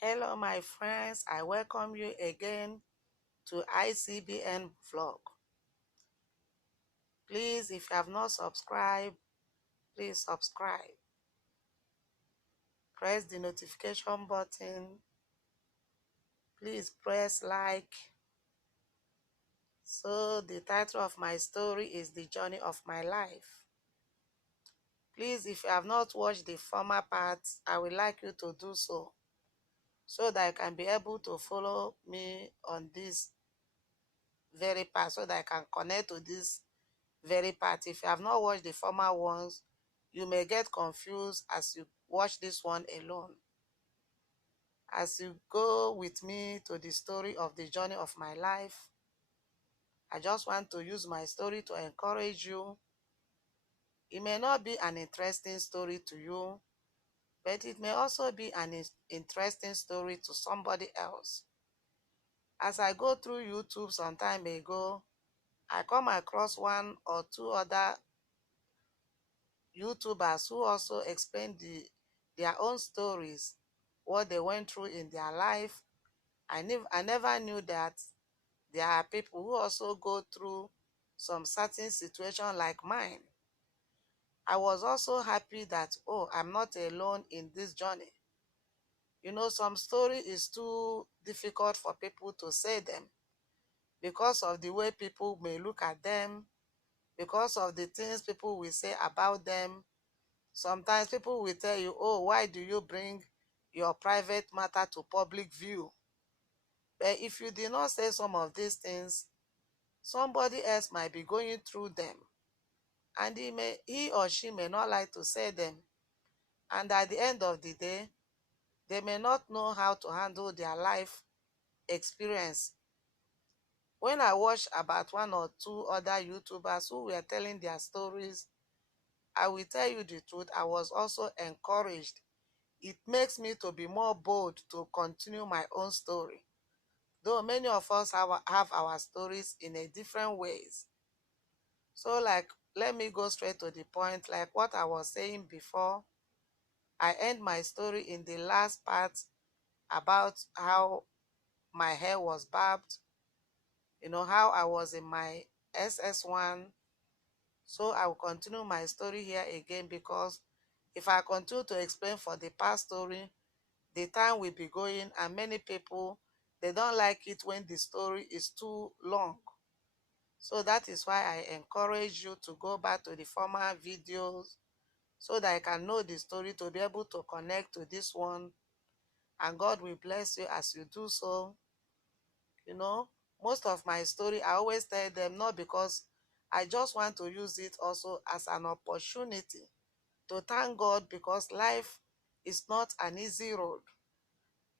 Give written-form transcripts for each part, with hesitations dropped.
Hello my friends, I welcome you again to ICBN vlog. Please, if you have not subscribed, please subscribe. Press the notification button. Please press like. So the title of my story is The Journey of My Life. Please, if you have not watched the former parts, I would like you to do so that I can be able to follow me on this very part, so that I can connect to this very part. If you have not watched the former ones, you may get confused as you watch this one alone. As you go with me to the story of the journey of my life, I just want to use my story to encourage you. It may not be an interesting story to you, but it may also be an interesting story to somebody else. As I go through YouTube some time ago, I come across one or two other YouTubers who also explain their own stories, what they went through in their life. I never knew that there are people who also go through some certain situation like mine. I was also happy that, oh, I'm not alone in this journey. You know, some story is too difficult for people to say them because of the way people may look at them, because of the things people will say about them. Sometimes people will tell you, oh, why do you bring your private matter to public view? But if you did not say some of these things, somebody else might be going through them. And he or she may not like to say them. And at the end of the day, they may not know how to handle their life experience. When I watched about one or two other YouTubers who were telling their stories, I will tell you the truth, I was also encouraged. It makes me to be more bold to continue my own story. Though many of us have our stories in a different ways. So like, let me go straight to the point. Like what I was saying before, I end my story in the last part about how my hair was barbed, you know, how I was in my SS1. So I will continue my story here again, because if I continue to explain for the past story, the time will be going, and many people, they don't like it when the story is too long. So that is why I encourage you to go back to the former videos so that I can know the story, to be able to connect to this one, and God will bless you as you do so. You know, most of my story, I always tell them, not because I just want to use it also as an opportunity to thank God, because life is not an easy road.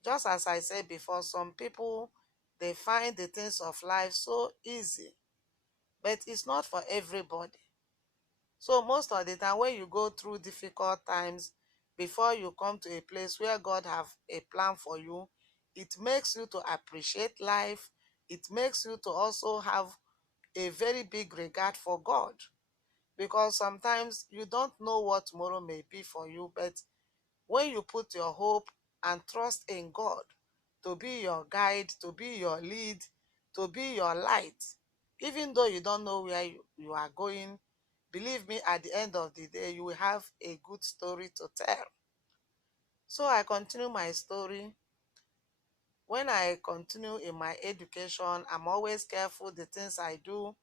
Just as I said before, some people, they find the things of life so easy, but it's not for everybody. So most of the time when you go through difficult times, before you come to a place where God have a plan for you, it makes you to appreciate life. It makes you to also have a very big regard for God, because sometimes you don't know what tomorrow may be for you, but when you put your hope and trust in God to be your guide, to be your lead, to be your light, even though you don't know where you are going, believe me, at the end of the day, you will have a good story to tell. So I continue my story. When I continue in my education, I'm always careful the things I do.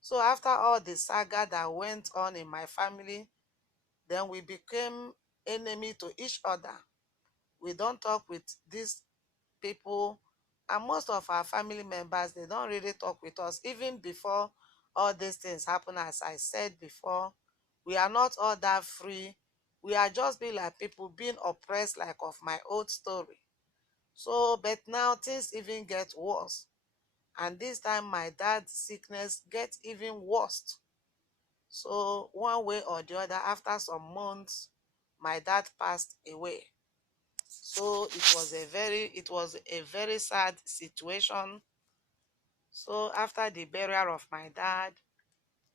So after all the saga that went on in my family, then we became enemy to each other. We don't talk with these people, and most of our family members, they don't really talk with us. Even before all these things happen, as I said before, we are not all that free. We are just being like people being oppressed, like of my old story. So but now things even get worse, and this time my dad's sickness gets even worse. So one way or the other, after some months, my dad passed away. So it was a very sad situation. So after the burial of my dad,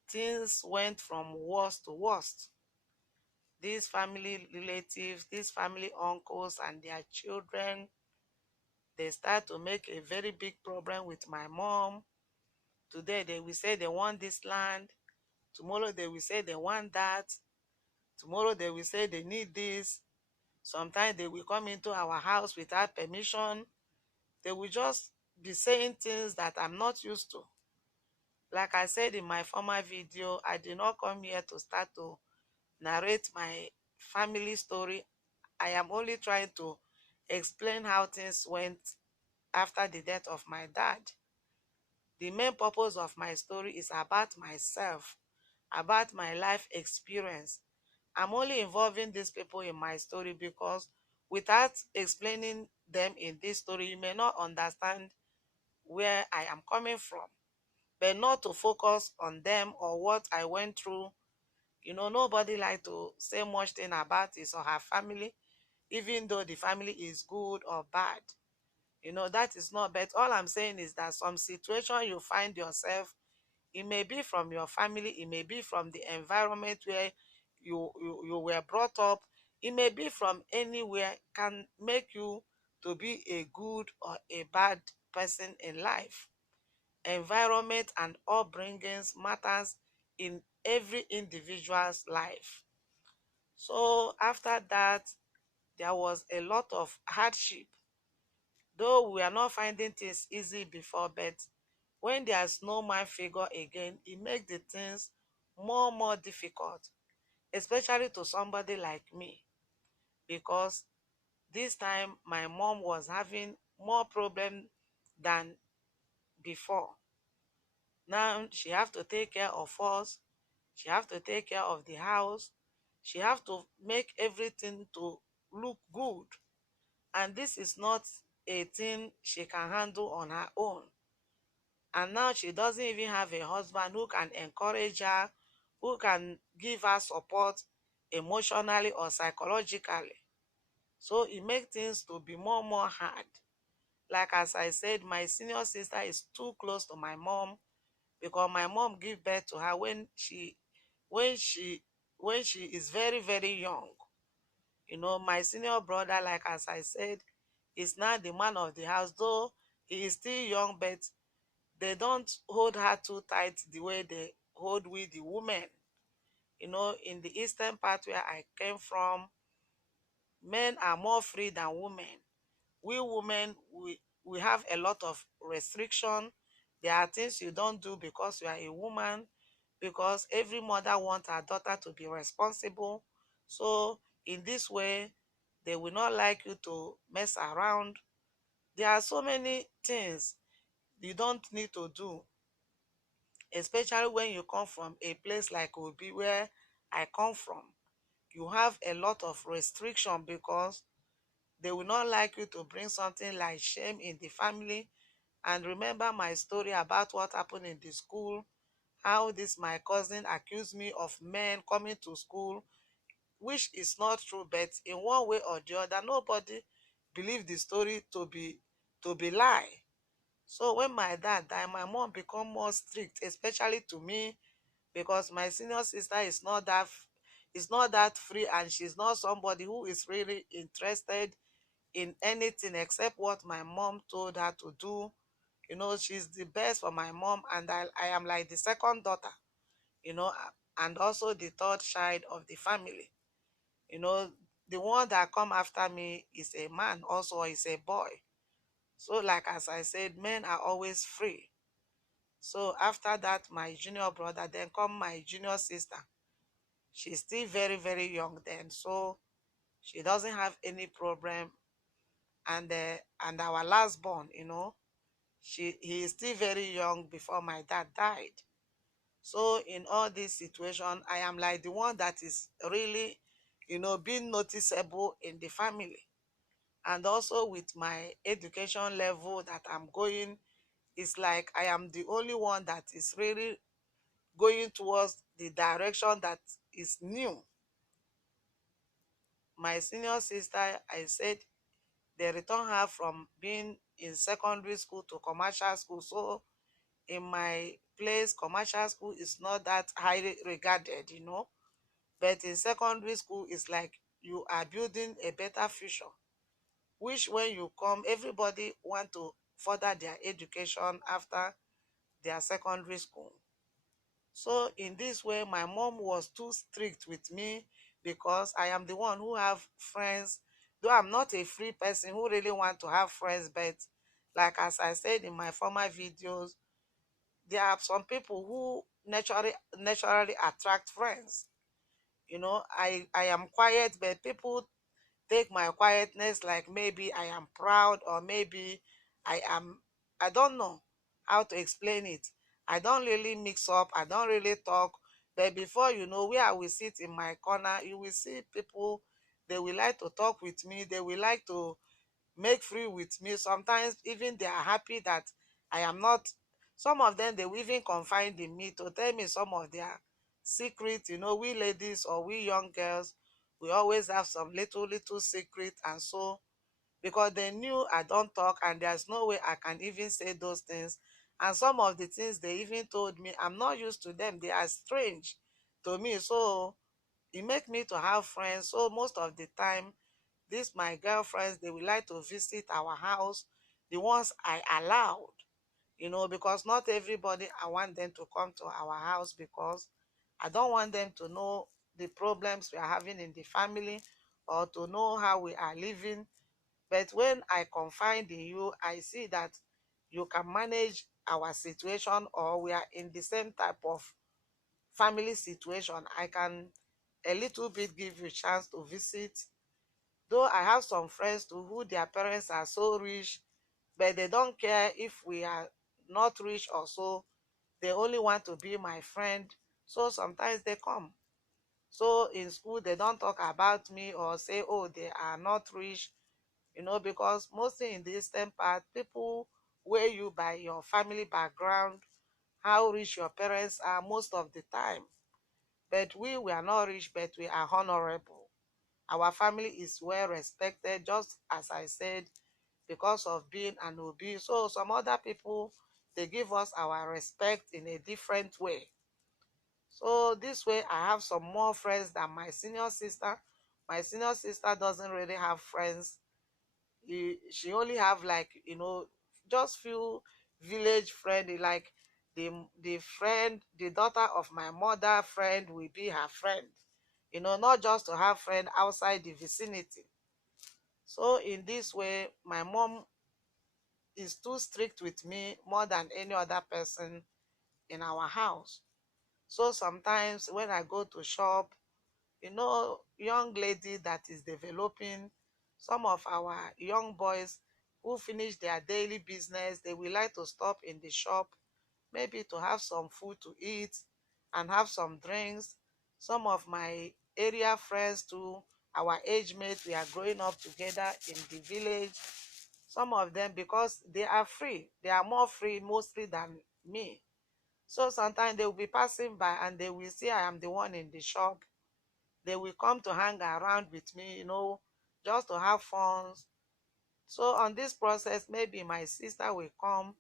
things went from worst to worst. These family relatives, these family uncles and their children, They start to make a very big problem with my mom. Today they will say they want this land. Tomorrow they will say they want that. Tomorrow they will say they need this. Sometimes they will come into our house without permission. They will just be saying things that I'm not used to. Like I said in my former video, I did not come here to start to narrate my family story. I am only trying to explain how things went after the death of my dad. The main purpose of my story is about myself, about my life experience. I'm only involving these people in my story because without explaining them in this story, you may not understand where I am coming from. But not to focus on them or what I went through. Nobody like to say much thing about his or her family, even though the family is good or bad. That is not, but all I'm saying is that some situation you find yourself, it may be from your family, it may be from the environment where you were brought up, it may be from anywhere, can make you to be a good or a bad person in life. Environment and upbringings matters in every individual's life. So after that, there was a lot of hardship. Though we are not finding things easy before, but when there's no man figure again, it makes the things more difficult, especially to somebody like me, because this time my mom was having more problem than before. Now she have to take care of us, she have to take care of the house, she have to make everything to look good, and this is not a thing she can handle on her own. And now she doesn't even have a husband who can encourage her, who can give her support emotionally or psychologically. So it makes things to be more hard. Like as I said, my senior sister is too close to my mom because my mom gave birth to her when she when she is very young. My senior brother, like as I said, is now the man of the house, though he is still young, but they don't hold her too tight the way they hold with the women. In the eastern part where I came from, men are more free than women. We women, we have a lot of restriction. There are things you don't do because you are a woman, because every mother wants her daughter to be responsible. So in this way, they will not like you to mess around. There are so many things you don't need to do, especially when you come from a place like Obi, where I come from. You have a lot of restriction because they will not like you to bring something like shame in the family. And remember my story about what happened in the school, how this my cousin accused me of men coming to school, which is not true, but in one way or the other, nobody believed the story to be lie. So when my dad died, my mom become more strict, especially to me, because my senior sister is not that free, and she's not somebody who is really interested in anything except what my mom told her to do. She's the best for my mom, and I am like the second daughter, you know, and also the third child of the family. You know, the one that come after me is a man, also is a boy. So like as I said, men are always free. So after that, my junior brother, then come my junior sister. She's still very young then, so she doesn't have any problem. And our last born, he is still very young before my dad died. So in all this situation, I am like the one that is really, being noticeable in the family. And also with my education level that I'm going, it's like I am the only one that is really going towards the direction that is new. My senior sister, I said, they return her from being in secondary school to commercial school. So in my place, commercial school is not that highly regarded. But in secondary school, it's like you are building a better future. which when you come, everybody want to further their education after their secondary school. So in this way, my mom was too strict with me because I am the one who have friends. Though I'm not a free person who really want to have friends, but like as I said in my former videos, there are some people who naturally attract friends. I am quiet, but people take my quietness like maybe I am proud, or maybe I don't know how to explain it. I don't really mix up, I don't really talk, but before you know, where I will sit in my corner, you will see people, they will like to talk with me, they will like to make free with me. Sometimes even they are happy that I am not. Some of them, they will even confide in me to tell me some of their secrets. We ladies, or we young girls, we always have some little secret. And so, because they knew I don't talk and there's no way I can even say those things, and some of the things they even told me, I'm not used to them, they are strange to me. So it make me to have friends. So most of the time, these my girlfriends, they will like to visit our house, the ones I allowed, because not everybody I want them to come to our house, because I don't want them to know the problems we are having in the family, or to know how we are living. But when I confide in you, I see that you can manage our situation, or we are in the same type of family situation, I can a little bit give you a chance to visit. Though I have some friends too who their parents are so rich, but they don't care if we are not rich or so. They only want to be my friend. So sometimes they come. So in school, they don't talk about me or say, oh, they are not rich, because mostly in the eastern part, people weigh you by your family background, how rich your parents are most of the time. But we are not rich, but we are honorable. Our family is well respected, just as I said, because of being an Obi. So some other people, they give us our respect in a different way. So this way, I have some more friends than my senior sister. My senior sister doesn't really have friends. She only have, like, just few village friend. Like the friend, the daughter of my mother friend will be her friend. Not just to have friend outside the vicinity. So in this way, my mom is too strict with me more than any other person in our house. So sometimes when I go to shop, young lady that is developing, some of our young boys who finish their daily business, they will like to stop in the shop, maybe to have some food to eat and have some drinks. Some of my area friends too, our age mates, we are growing up together in the village. Some of them, because they are free, they are more free mostly than me. So sometimes they will be passing by and they will see I am the one in the shop. They will come to hang around with me, just to have fun. So on this process, maybe my sister will come.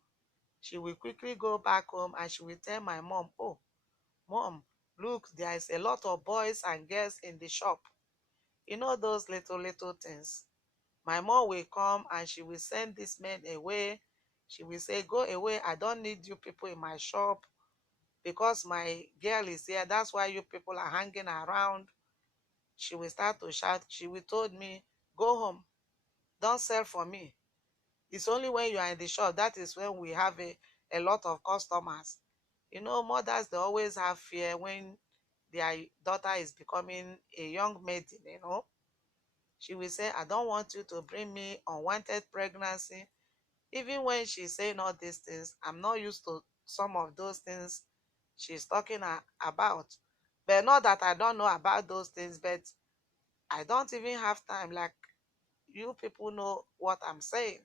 She will quickly go back home and she will tell my mom, oh, mom, look, there is a lot of boys and girls in the shop. Those little things. My mom will come and she will send this man away. She will say, go away, I don't need you people in my shop, because my girl is here. That's why you people are hanging around. She will start to shout. She will told me, go home, don't sell for me. It's only when you are in the shop, that is when we have a lot of customers. Mothers, they always have fear when their daughter is becoming a young maiden. She will say, I don't want you to bring me unwanted pregnancy. Even when she's saying all these things, I'm not used to some of those things she's talking about. But not that I don't know about those things, but I don't even have time. Like, you people know what I'm saying.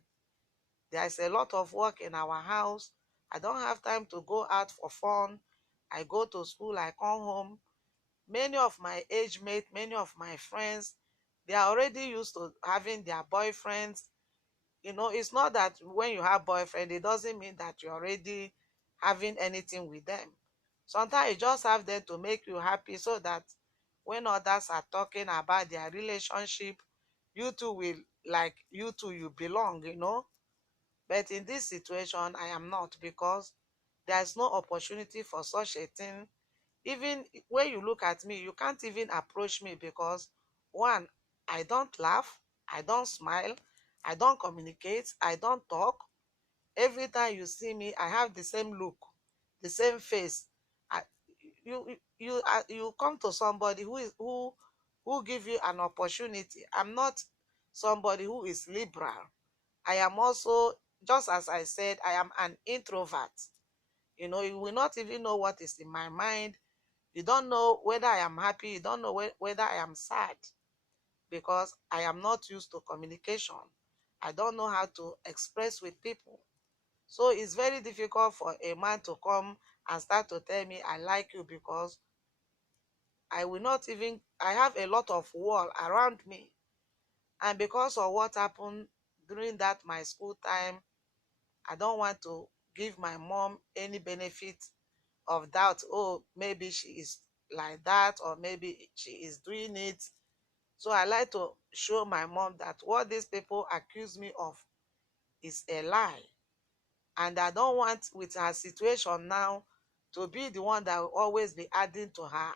There's a lot of work in our house. I don't have time to go out for fun. I go to school, I come home. Many of my age mates, many of my friends, they are already used to having their boyfriends. It's not that when you have boyfriend, it doesn't mean that you're already having anything with them. Sometimes you just have them to make you happy, so that when others are talking about their relationship, you two will, like, you two, you belong, you know. But in this situation, I am not, because there is no opportunity for such a thing. Even when you look at me, you can't even approach me because, one, I don't laugh, I don't smile, I don't communicate, I don't talk. Every time you see me, I have the same look, the same face. I, you come to somebody who give you an opportunity. I'm not somebody who is liberal. I am also, just as I said, I am an introvert. You know, you will not even know what is in my mind. You don't know whether I am happy. You don't know whether I am sad, because I am not used to communication. I don't know how to express with people. So it's very difficult for a man to come and start to tell me I like you, because I will not even, I have a lot of wall around me. And because of what happened during that my school time, I don't want to give my mom any benefit of doubt. Oh, maybe she is like that, or maybe she is doing it. So I like to show my mom that what these people accuse me of is a lie. And I don't want, with her situation now, to be the one that will always be adding to her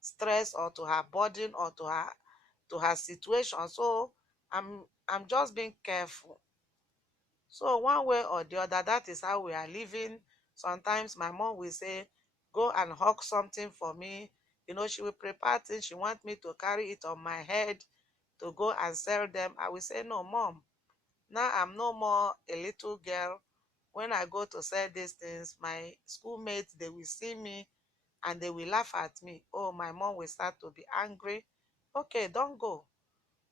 stress, or to her burden, or to her situation. So I'm just being careful. So one way or the other, that is how we are living. Sometimes my mom will say, go and hawk something for me. You know, she will prepare things. She wants me to carry it on my head to go and sell them. I will say, no, mom, now I'm no more a little girl. When I go to sell these things, my schoolmates, they will see me and they will laugh at me. Oh, my mom will start to be angry. Okay, don't go.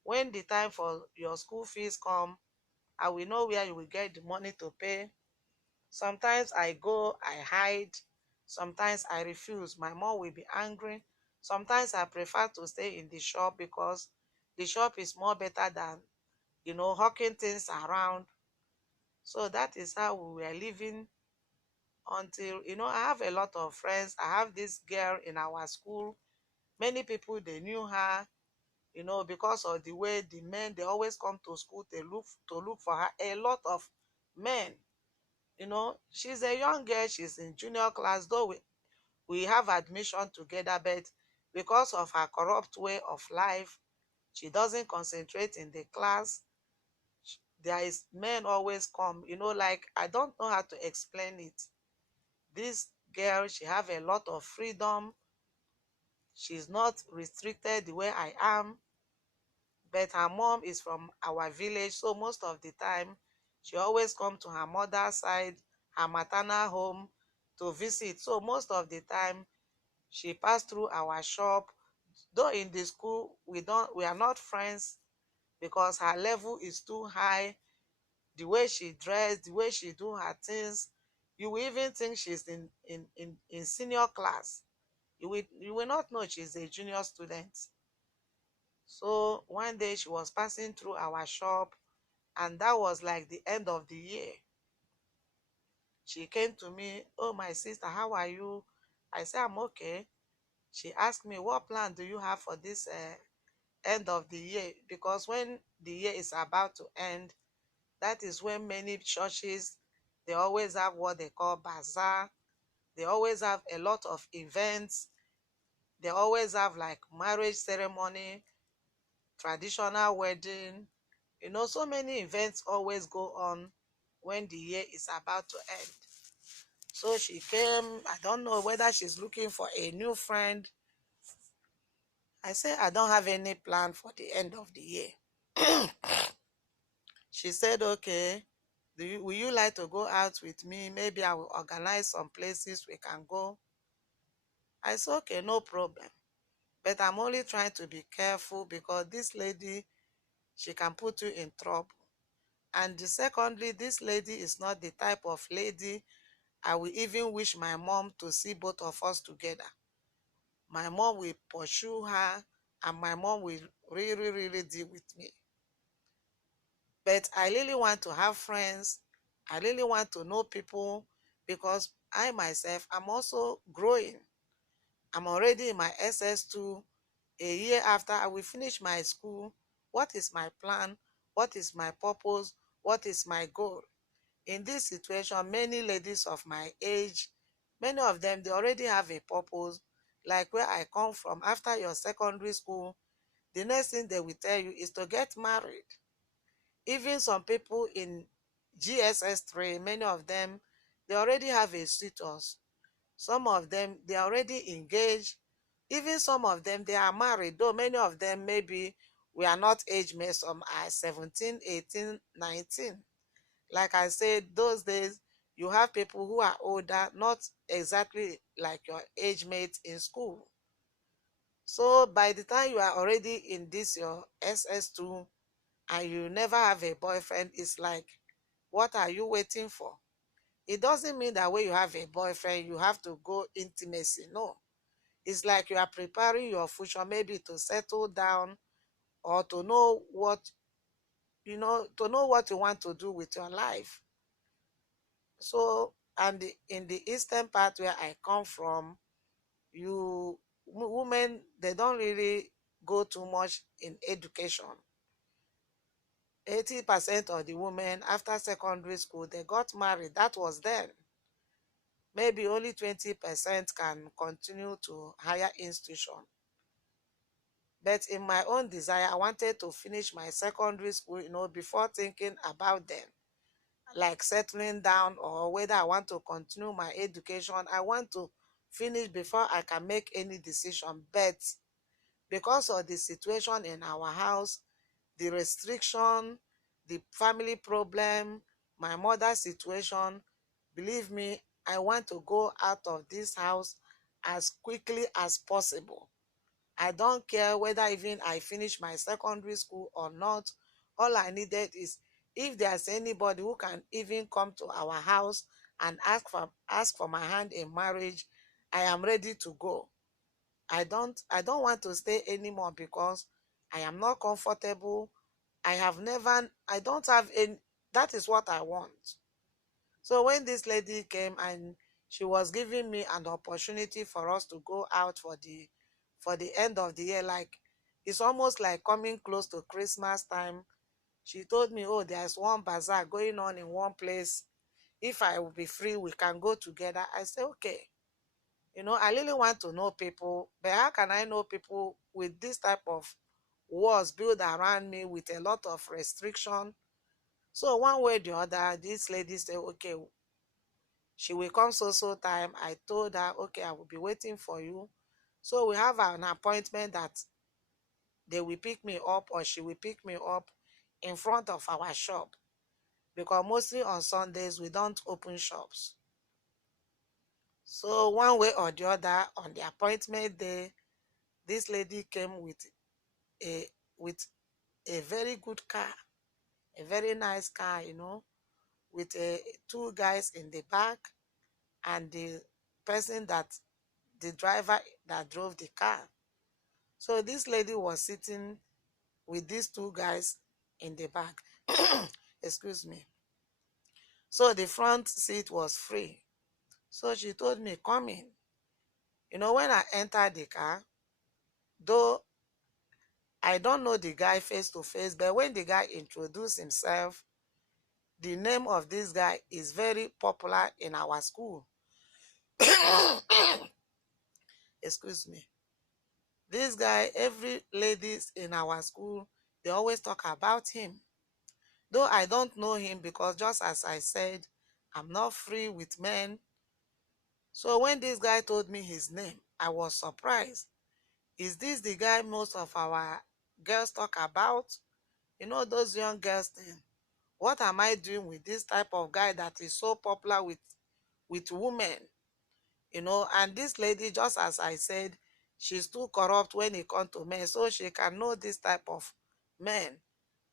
When the time for your school fees come, I will know where you will get the money to pay. Sometimes I go, I hide. Sometimes I refuse. My mom will be angry. Sometimes I prefer to stay in the shop, because the shop is more better than, hawking things around. So that is how we were living until, I have a lot of friends. I have this girl in our school. Many people, they knew her, because of the way the men, they always come to school to look for her. A lot of men, she's a young girl. She's in junior class, though we have admission together, but because of her corrupt way of life, she doesn't concentrate in the class. There is men always come, like, I don't know how to explain it. This girl, she have a lot of freedom. She's not restricted the way I am. But her mom is from our village, so most of the time she always come to her mother's side, her maternal home, to visit. So most of the time she passed through our shop. Though in the school we are not friends, because her level is too high. The way she dressed, the way she do her things, you will even think she's in senior class. You will not know she's a junior student. So one day she was passing through our shop, and that was like the end of the year. She came to me, oh, my sister, how are you? I said, I'm okay. She asked me, what plan do you have for this end of the year? Because when the year is about to end, that is when many churches, they always have what they call bazaar. They always have a lot of events. They always have like marriage ceremony, traditional wedding. So many events always go on when the year is about to end. So she came. I don't know whether she's looking for a new friend. I said, I don't have any plan for the end of the year. She said, okay, will you like to go out with me? Maybe I will organize some places we can go. I said, okay, no problem. But I'm only trying to be careful, because this lady, she can put you in trouble. And secondly, this lady is not the type of lady I will even wish my mom to see both of us together. My mom will pursue her, and my mom will really, really deal with me. But I really want to have friends. I really want to know people, because I myself, I'm also growing. I'm already in my SS2. A year after I will finish my school, What is my plan? What is my purpose? What is my goal? In this situation, many ladies of my age, many of them, they already have a purpose. Like where I come from, after your secondary school, the next thing they will tell you is to get married. Even some people in GSS 3, many of them, they already have a status. Some of them, they are already engaged. Even some of them, they are married, though many of them, maybe we are not age mates. Some are 17, 18, 19. Like I said, those days, you have people who are older, not exactly like your age mates in school. So by the time you are already in this, your SS2, and you never have a boyfriend, it's like, what are you waiting for? It doesn't mean that when you have a boyfriend, you have to go intimacy. No. It's like you are preparing your future, maybe to settle down or to know what, to know what you want to do with your life. So, and in the eastern part where I come from, women, they don't really go too much in education. 80% of the women after secondary school, they got married. That was then. Maybe only 20% can continue to higher institution. But in my own desire, I wanted to finish my secondary school, before thinking about them, like settling down or whether I want to continue my education. I want to finish before I can make any decision. But because of the situation in our house, the restriction, the family problem, my mother's situation, believe me, I want to go out of this house as quickly as possible. I don't care whether even I finish my secondary school or not. All I needed is, if there's anybody who can even come to our house and ask for my hand in marriage, I am ready to go. I don't want to stay anymore because I am not comfortable. I don't have any. That is what I want. So when this lady came and she was giving me an opportunity for us to go out for the end of the year, like it's almost like coming close to Christmas time. She told me, oh, there's one bazaar going on in one place. If I will be free, we can go together. I said, okay. I really want to know people, but how can I know people with this type of walls built around me with a lot of restriction? So one way or the other, this lady said, okay, she will come so time. I told her, okay, I will be waiting for you. So we have an appointment that they will pick me up or she will pick me up in front of our shop, because mostly on Sundays we don't open shops. So one way or the other, on the appointment day, this lady came a with a very good car, a very nice car, with two guys in the back, and the driver that drove the car. So this lady was sitting with these two guys in the back. Excuse me. So the front seat was free. So she told me, come in. When I entered the car, though I don't know the guy face to face, but when the guy introduced himself, the name of this guy is very popular in our school. Excuse me. This guy, every ladies in our school, they always talk about him. Though I don't know him, because just as I said, I'm not free with men. So when this guy told me his name, I was surprised. Is this the guy most of our girls talk about? Those young girls think, what am I doing with this type of guy that is so popular with women? And this lady, just as I said, she's too corrupt when it comes to men, so she can know this type of men.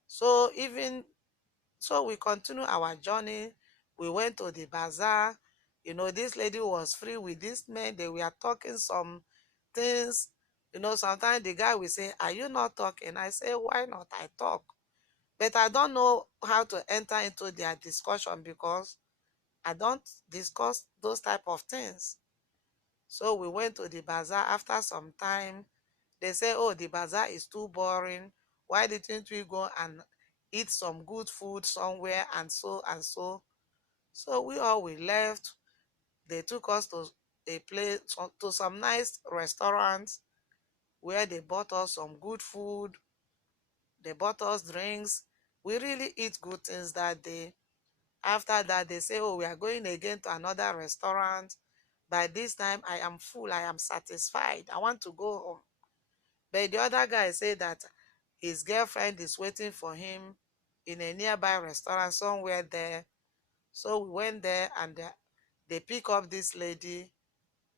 So we continue our journey. We went to the bazaar. This lady was free with this man. They were talking some things. Sometimes the guy will say, are you not talking? I say, why not? I talk. But I don't know how to enter into their discussion, because I don't discuss those type of things. So we went to the bazaar. After some time, they say, oh, the bazaar is too boring. Why didn't we go and eat some good food somewhere and so and so? So we left. They took us to a place, to some nice restaurants where they bought us some good food. They bought us drinks. We really eat good things that day. After that, they say, oh, we are going again to another restaurant. By this time, I am full. I am satisfied. I want to go home. But the other guy said that his girlfriend is waiting for him in a nearby restaurant somewhere there. So we went there and they pick up this lady.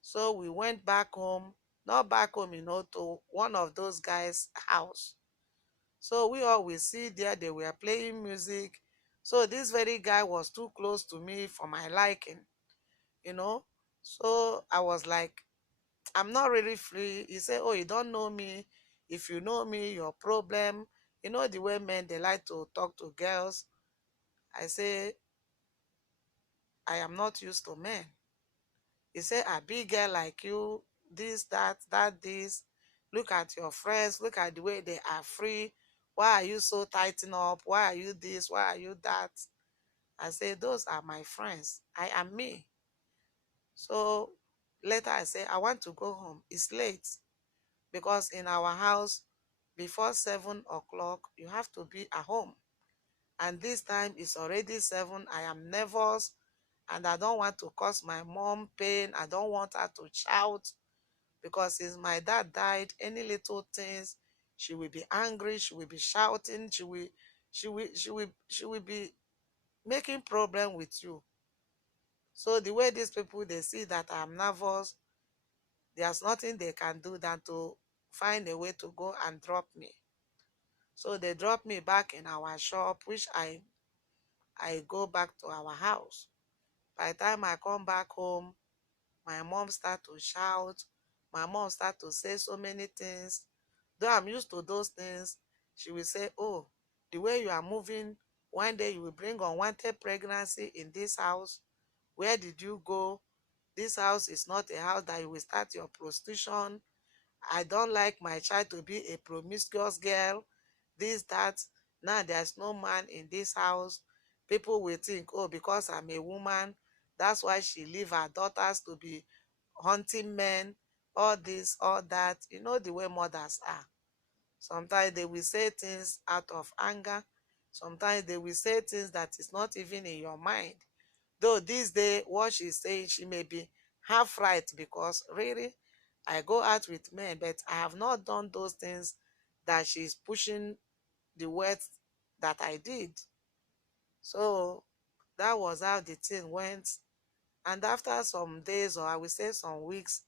So we went back home, not back home, to one of those guys' house. So we all will see there, they were playing music. So this very guy was too close to me for my liking, you know. So I was like, I'm not really free. He said, oh, you don't know me. If you know me, your problem. You know the way men, they like to talk to girls. I say, I am not used to men. He said, a big girl like you, this, that, this. Look at your friends. Look at the way they are free. Why are you so tightened up? Why are you this? Why are you that? I say, those are my friends. I am me. So later I say, I want to go home. It's late because in our house, before 7 o'clock, you have to be at home. And this time it's already 7. I am nervous and I don't want to cause my mom pain. I don't want her to shout because since my dad died, any little things, she will be angry, she will be shouting, she will be making problem with you. So the way these people, they see that I'm nervous, there's nothing they can do than to find a way to go and drop me. So they drop me back in our shop, which I go back to our house. By the time I come back home, my mom start to shout. My mom start to say so many things. Though I'm used to those things, she will say, oh, the way you are moving, one day you will bring unwanted pregnancy in this house. Where did you go? This house is not a house that you will start your prostitution. I don't like my child to be a promiscuous girl. This, that. Now there's no man in this house. People will think, oh, because I'm a woman, that's why she leave her daughters to be hunting men, all this, all that. You know the way mothers are. Sometimes they will say things out of anger. Sometimes they will say things that is not even in your mind. Though this day, what she's saying, she may be half right because really, I go out with men, but I have not done those things that she's pushing the words that I did. So that was how the thing went. And after some days, or I will say some weeks,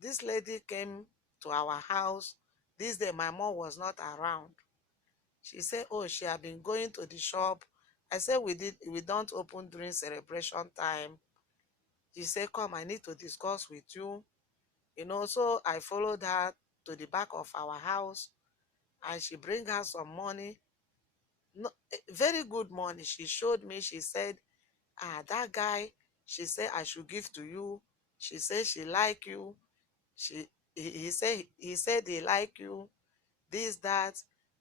this lady came to our house. This day, my mom was not around. She said, oh, she had been going to the shop. I said, we don't open during celebration time. She said, come, I need to discuss with you. So I followed her to the back of our house and she bring her some money. No, very good money. She showed me, she said, that guy, she said I should give to you. She said she like you. She he said he like you. This, that.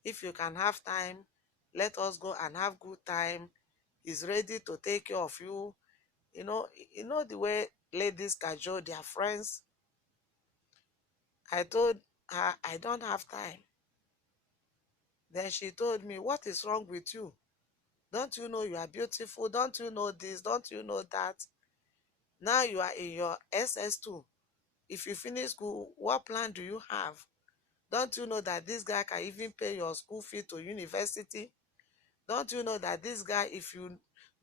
If you can have time, let us go and have good time. He's ready to take care of you. You know the way ladies cajole their friends. I told her I don't have time. Then she told me, what is wrong with you? Don't you know you are beautiful? Don't you know this? Don't you know that? Now you are in your SS2. If you finish school, what plan do you have? Don't you know that this guy can even pay your school fee to university? Don't you know that this guy, if you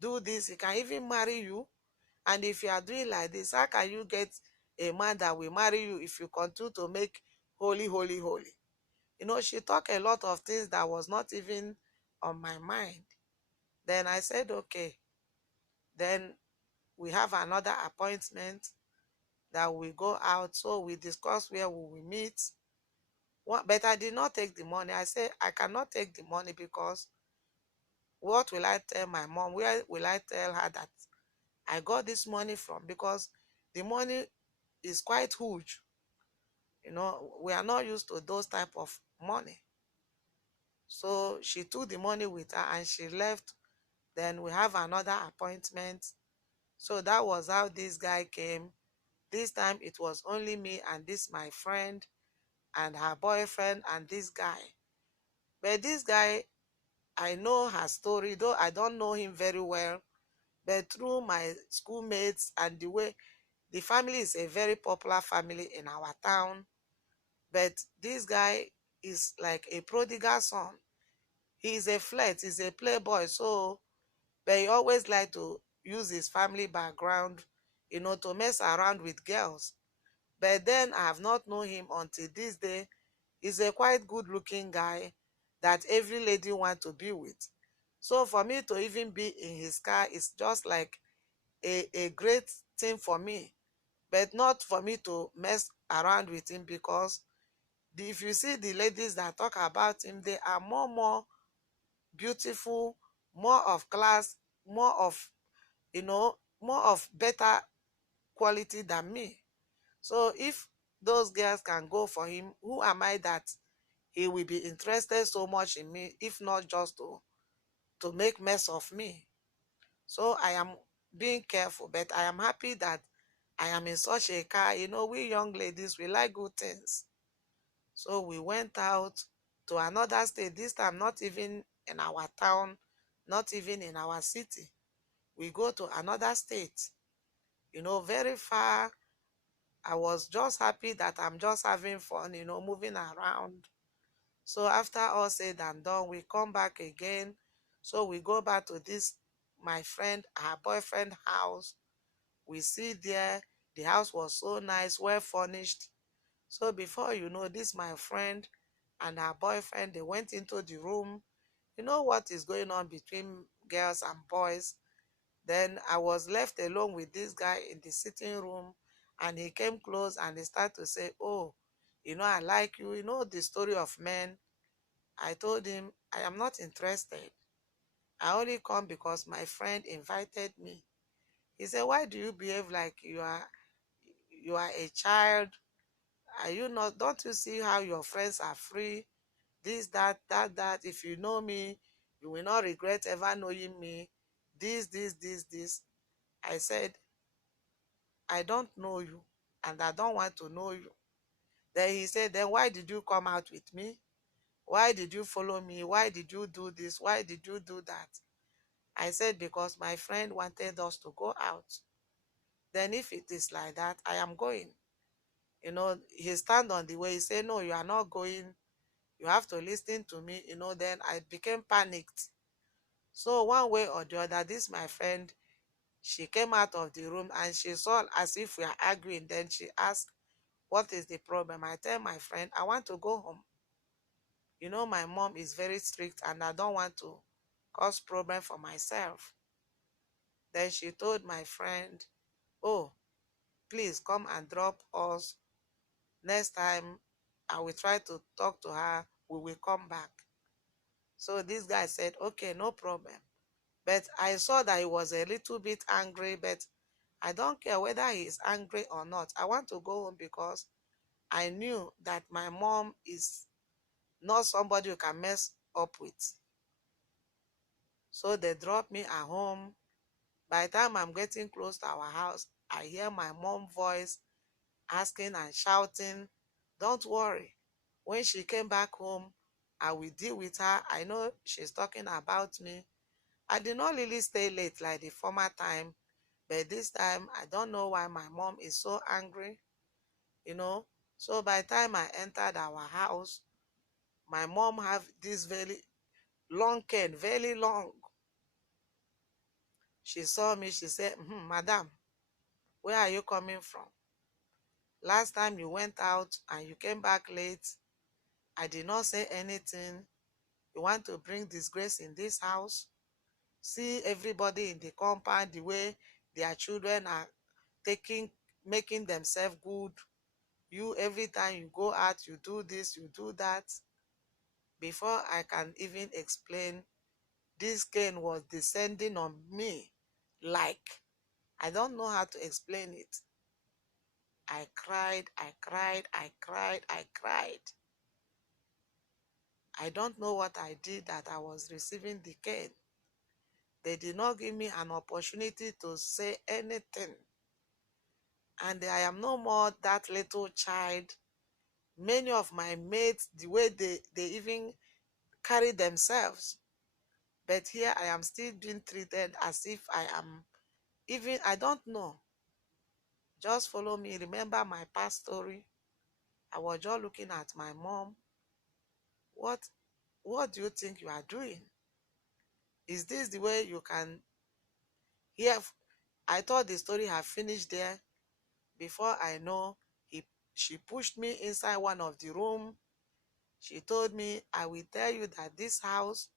do this, he can even marry you? And if you are doing like this, how can you get a man that will marry you if you continue to make holy, holy, holy? She talked a lot of things that was not even on my mind. Then I said, okay. Then we have another appointment that we go out. So we discuss where we will meet. But I did not take the money. I said, I cannot take the money because what will I tell my mom? Where will I tell her that I got this money from? Because the money is quite huge. We are not used to those type of money. So she took the money with her and she left. Then we have another appointment. So that was how this guy came. This time it was only me and this my friend and her boyfriend and this guy. But this guy, I know her story, though I don't know him very well. But through my schoolmates and the way the family is a very popular family in our town. But this guy is like a prodigal son. He's a flirt, he's a playboy. So, but he always like to use his family background, to mess around with girls. But then I have not known him until this day. He's a quite good looking guy that every lady want to be with. So for me to even be in his car is just like a great thing for me, but not for me to mess around with him, because if you see the ladies that talk about him, they are more beautiful, more of class, more of, more of better quality than me. So if those girls can go for him, who am I that he will be interested so much in me, if not just to make mess of me? So I am being careful, but I am happy that I am in such a car. We young ladies, we like good things. So we went out to another state, this time not even in our town, not even in our city. We go to another state, very far. I was just happy that I'm just having fun, moving around. So after all said and done, we come back again. So we go back to this, my friend, her boyfriend house. We see there, the house was so nice, well furnished. So before you know, this my friend and her boyfriend, they went into the room. You know what is going on between girls and boys. Then I was left alone with this guy in the sitting room, and he came close and he started to say, oh, I like you. You know the story of men. I told him, I am not interested. I only come because my friend invited me. He said, why do you behave like you are a child? Are you not, don't you see how your friends are free? This, that. If you know me, you will not regret ever knowing me. This. I said, I don't know you and I don't want to know you. Then he said, then why did you come out with me? Why did you follow me? Why did you do this? Why did you do that? I said, because my friend wanted us to go out. Then if it is like that, I am going. He stand on the way. He said, no, you are not going. You have to listen to me. Then I became panicked. So one way or the other, this my friend, she came out of the room and she saw as if we are arguing. Then she asked, what is the problem? I tell my friend, I want to go home. My mom is very strict and I don't want to cause problem for myself. Then she told my friend, oh, please come and drop us. Next time, I will try to talk to her. We will come back. So this guy said, okay, no problem. But I saw that he was a little bit angry, but I don't care whether he is angry or not. I want to go home because I knew that my mom is not somebody you can mess up with. So they dropped me at home. By the time I'm getting close to our house, I hear my mom's voice asking and shouting, don't worry. When she came back home, I will deal with her. I know she's talking about me. I did not really stay late like the former time, but this time I don't know why my mom is so angry, you know. So by the time I entered our house, my mom have this very long cane, very long. She saw me, she said, madam, where are you coming from? Last time you went out and you came back late, I did not say anything. You want to bring disgrace in this house? See everybody in the compound, the way their children are taking, making themselves good. You, every time you go out, you do this, you do that. Before I can even explain, this cane was descending on me like, I don't know how to explain it. I cried. I don't know what I did that I was receiving the cane. They did not give me an opportunity to say anything. And I am no more that little child. Many of my mates, the way they even carry themselves. But here I am still being treated as if I am, even, I don't know. Just follow me. Remember my past story. I was just looking at my mom. What, what do you think you are doing? Is this the way you can hear? I thought the story had finished there. Before I know, she pushed me inside one of the room. She told me, I will tell you that this house,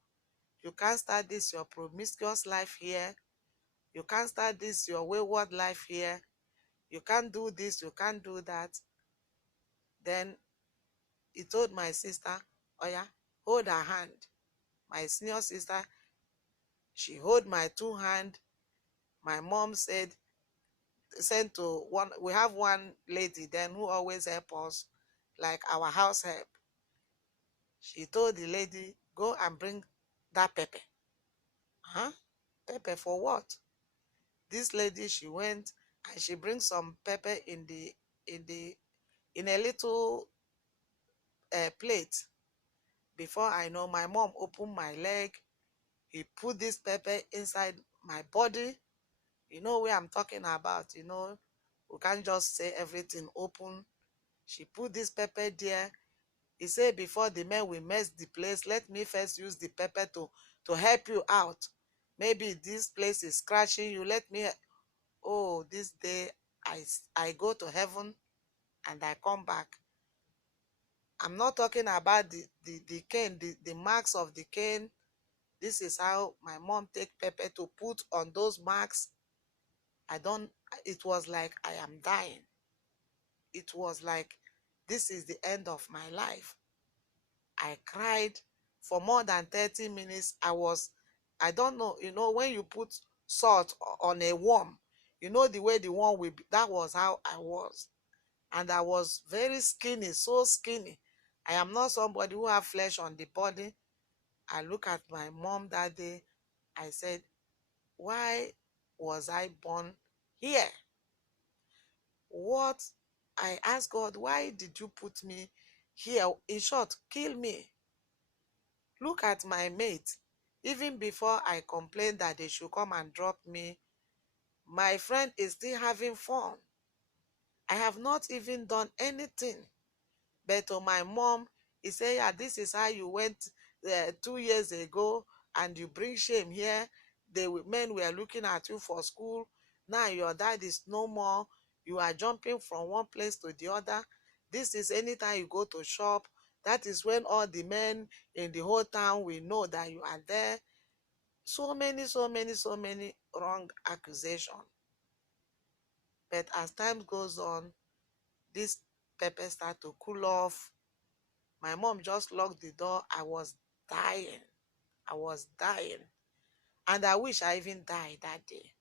you can't start this your promiscuous life here. You can't start this your wayward life here. You can't do this, you can't do that. Then he told my sister, oh yeah, hold her hand. My senior sister, she hold my two hand. My mom said, sent to one, we have one lady then who always help us, like our house help. She told the lady, go and bring that pepper. Huh? Pepper for what? This lady, she went and she brings some pepper in the in a little plate. Before I know, my mom opened my leg. He put this pepper inside my body. You know where I'm talking about, you know. We can't just say everything open. She put this pepper there. He said, before the men will mess the place, let me first use the pepper to help you out. Maybe this place is scratching you. Let me, oh, this day I go to heaven and I come back. I'm not talking about the cane, the marks of the cane. This is how my mom take pepper to put on those marks. It was like I am dying. It was like this is the end of my life. I cried for more than 30 minutes. I don't know, you know, when you put salt on a worm, you know the way the worm will be. That was how I was. And I was very skinny, so skinny. I am not somebody who have flesh on the body. I look at my mom that day. I said, why was I born here? What? I asked God, why did you put me here? In short, kill me. Look at my mate. Even before I complained that they should come and drop me, my friend is still having fun. I have not even done anything. But to my mom, he said, yeah, this is how you went 2 years ago and you bring shame here. The men were looking at you for school. Now your dad is no more. You are jumping from one place to the other. This is anytime you go to shop. That is when all the men in the whole town will know that you are there. So many, so many, so many wrong accusations. But as time goes on, this pepper start to cool off. My mom just locked the door. I was dying. I was dying. And I wish I even died that day.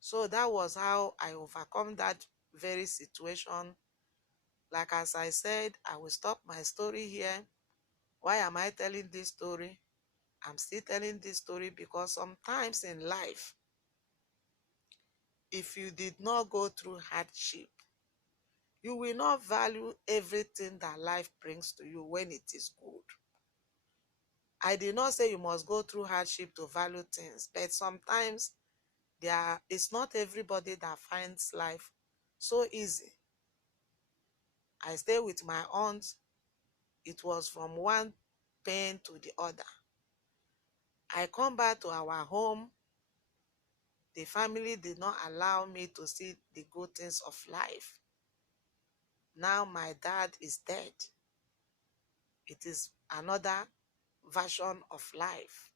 So that was how I overcome that very situation. Like as I said, I will stop my story here. Why am I telling this story? I'm still telling this story because sometimes in life, if you did not go through hardship, you will not value everything that life brings to you when it is good. I did not say you must go through hardship to value things, but sometimes it's not everybody that finds life so easy. I stay with my aunt. It was from one pain to the other. I come back to our home. The family did not allow me to see the good things of life. Now my dad is dead. It is another version of life.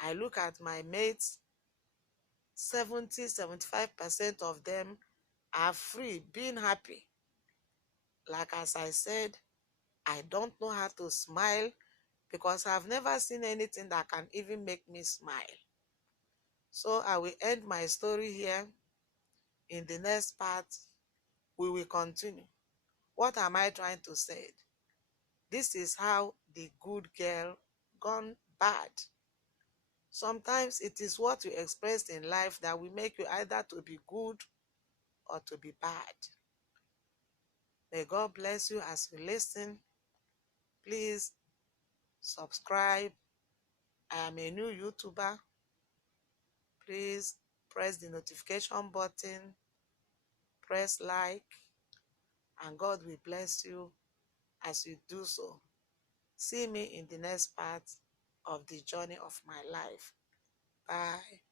I look at my mates, 70-75% of them are free, being happy. Like as I said, I don't know how to smile because I've never seen anything that can even make me smile. So I will end my story here. In the next part, we will continue. What am I trying to say? This is how the good girl gone bad. Sometimes it is what you expressed in life that will make you either to be good or to be bad. May God bless you as you listen. Please subscribe. I am a new YouTuber. Please press the notification button, press like, and God will bless you as you do so. See me in the next part of the journey of my life. Bye.